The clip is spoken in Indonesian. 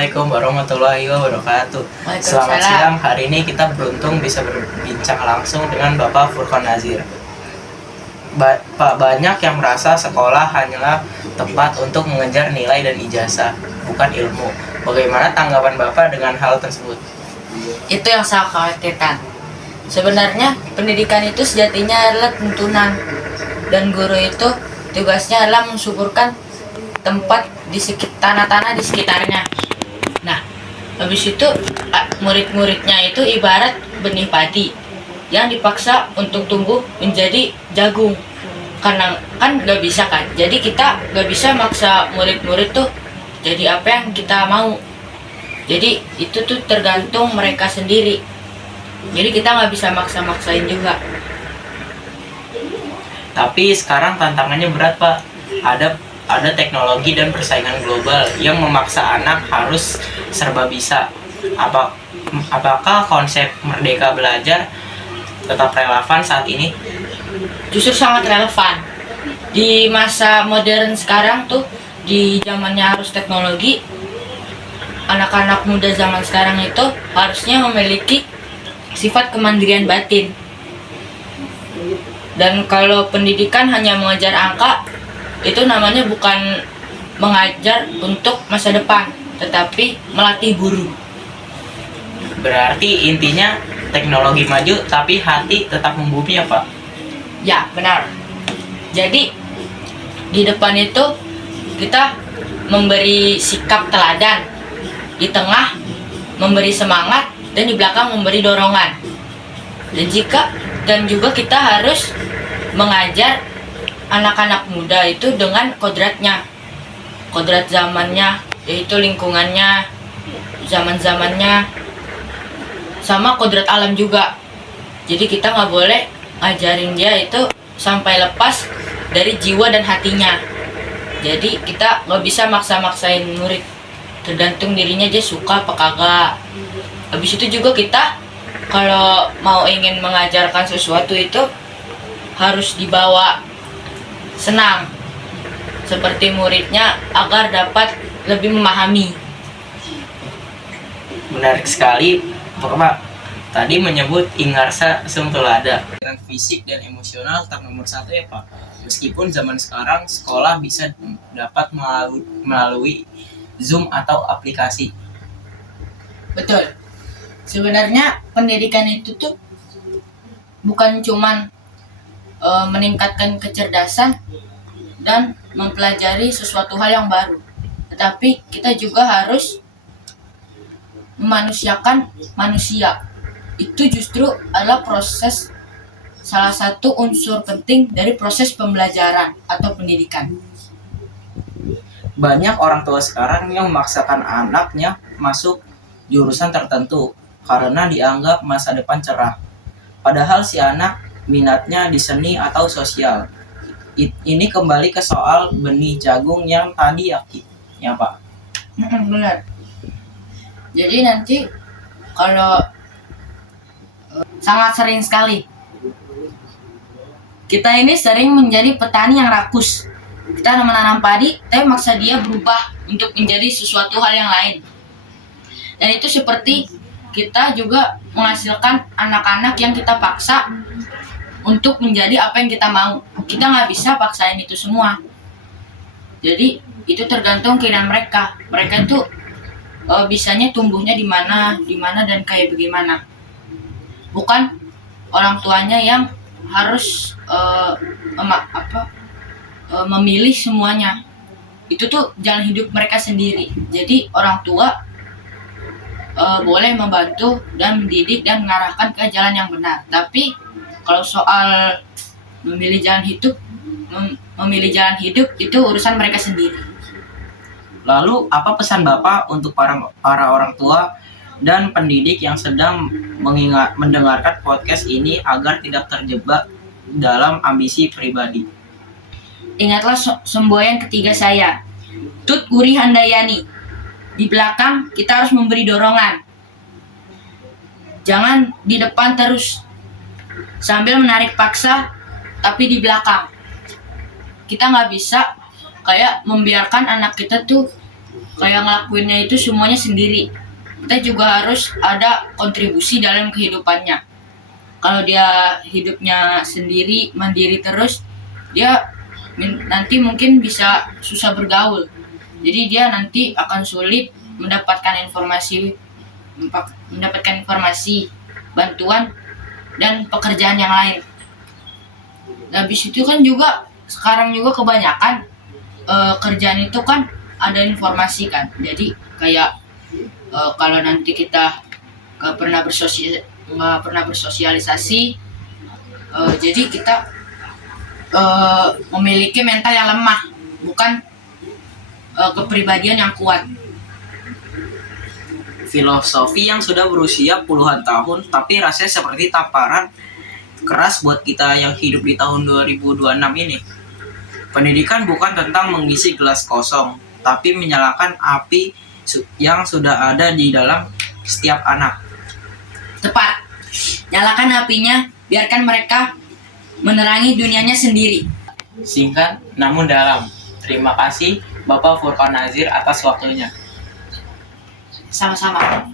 Assalamualaikum warahmatullahi wabarakatuh. Selamat siang. Hari ini kita beruntung bisa berbincang langsung dengan Bapak Furqan Nazir. Pak, banyak yang merasa sekolah hanyalah tempat untuk mengejar nilai dan ijazah, bukan ilmu. Bagaimana tanggapan Bapak dengan hal tersebut? Itu yang saya khawatirkan. Sebenarnya pendidikan itu sejatinya adalah tuntunan, dan guru itu tugasnya adalah mensuburkan tempat di tanah-tanah di sekitarnya. Nah, habis itu murid-muridnya itu ibarat benih padi yang dipaksa untuk tumbuh menjadi jagung. Karena kan gak bisa kan, jadi kita gak bisa maksa murid-murid tuh jadi apa yang kita mau. Jadi itu tuh tergantung mereka sendiri. Jadi kita gak bisa maksa-maksain juga. Tapi sekarang tantangannya berat, Pak. Ada teknologi dan persaingan global yang memaksa anak harus serba bisa. Apakah konsep merdeka belajar tetap relevan saat ini? Justru sangat relevan. Di masa modern sekarang tuh, di zamannya harus teknologi, anak-anak muda zaman sekarang itu harusnya memiliki sifat kemandirian batin. Dan kalau pendidikan hanya mengajar angka, itu namanya bukan mengajar untuk masa depan, tetapi melatih guru. Berarti intinya teknologi maju tapi hati tetap membumi ya, Pak? Ya, benar. Jadi di depan itu kita memberi sikap teladan, di tengah memberi semangat, dan di belakang memberi dorongan. Dan juga kita harus mengajar anak-anak muda itu dengan kodratnya, kodrat zamannya, yaitu lingkungannya, zaman-zamannya, sama kodrat alam juga. Jadi kita nggak boleh ngajarin dia itu sampai lepas dari jiwa dan hatinya. Jadi kita nggak bisa maksa-maksain murid, tergantung dirinya dia suka apa kagak. Habis itu juga kita kalau mau ingin mengajarkan sesuatu itu harus dibawa senang, seperti muridnya, agar dapat lebih memahami. Menarik sekali, Bapak. Tadi menyebut Ingarsa Sumtulada. Dengan fisik dan emosional tak nomor satu ya, Pak. Meskipun zaman sekarang sekolah bisa dapat melalui Zoom atau aplikasi. Betul. Sebenarnya pendidikan itu tuh bukan cuman meningkatkan kecerdasan dan mempelajari sesuatu hal yang baru, tetapi kita juga harus memanusiakan manusia. Itu justru adalah salah satu unsur penting dari proses pembelajaran atau pendidikan. Banyak orang tua sekarang yang memaksakan anaknya masuk jurusan tertentu karena dianggap masa depan cerah. Padahal si anak minatnya di seni atau sosial. Ini kembali ke soal benih jagung yang tadi ya, Pak. Benar. Jadi nanti kalau sangat sering sekali kita ini sering menjadi petani yang rakus. Kita menanam padi, tapi maksa dia berubah untuk menjadi sesuatu hal yang lain. Dan itu seperti kita juga menghasilkan anak-anak yang kita paksa untuk menjadi apa yang kita mau. Kita nggak bisa paksain itu semua. Jadi itu tergantung keinginan mereka. Mereka itu bisanya tumbuhnya di mana dan kayak bagaimana. Bukan orang tuanya yang harus memilih semuanya. Itu tuh jalan hidup mereka sendiri. Jadi orang tua boleh membantu dan mendidik dan mengarahkan ke jalan yang benar. Tapi kalau soal memilih jalan hidup itu urusan mereka sendiri. Lalu apa pesan Bapak untuk para orang tua dan pendidik yang sedang mendengarkan podcast ini agar tidak terjebak dalam ambisi pribadi? Ingatlah semboyan ketiga saya, Tut Uri Handayani. Di belakang kita harus memberi dorongan. Jangan di depan terus sambil menarik paksa, tapi di belakang. Kita nggak bisa kayak membiarkan anak kita tuh kayak ngelakuinnya itu semuanya sendiri. Kita juga harus ada kontribusi dalam kehidupannya. Kalau dia hidupnya sendiri, mandiri terus, dia nanti mungkin bisa susah bergaul. Jadi dia nanti akan sulit mendapatkan informasi, bantuan dan pekerjaan yang lain. Habis itu kan juga sekarang juga kebanyakan kerjaan itu kan ada informasi kan. Jadi kayak kalau nanti kita nggak pernah bersosialisasi, jadi kita memiliki mental yang lemah, bukan kepribadian yang kuat. Filosofi yang sudah berusia puluhan tahun tapi rasanya seperti tamparan keras buat kita yang hidup di tahun 2026 ini. Pendidikan bukan tentang mengisi gelas kosong, tapi menyalakan api yang sudah ada di dalam setiap anak. Tepat. Nyalakan apinya, biarkan mereka menerangi dunianya sendiri. Singkat namun dalam. Terima kasih Bapak Furqan Nazir atas waktunya. Sama-sama.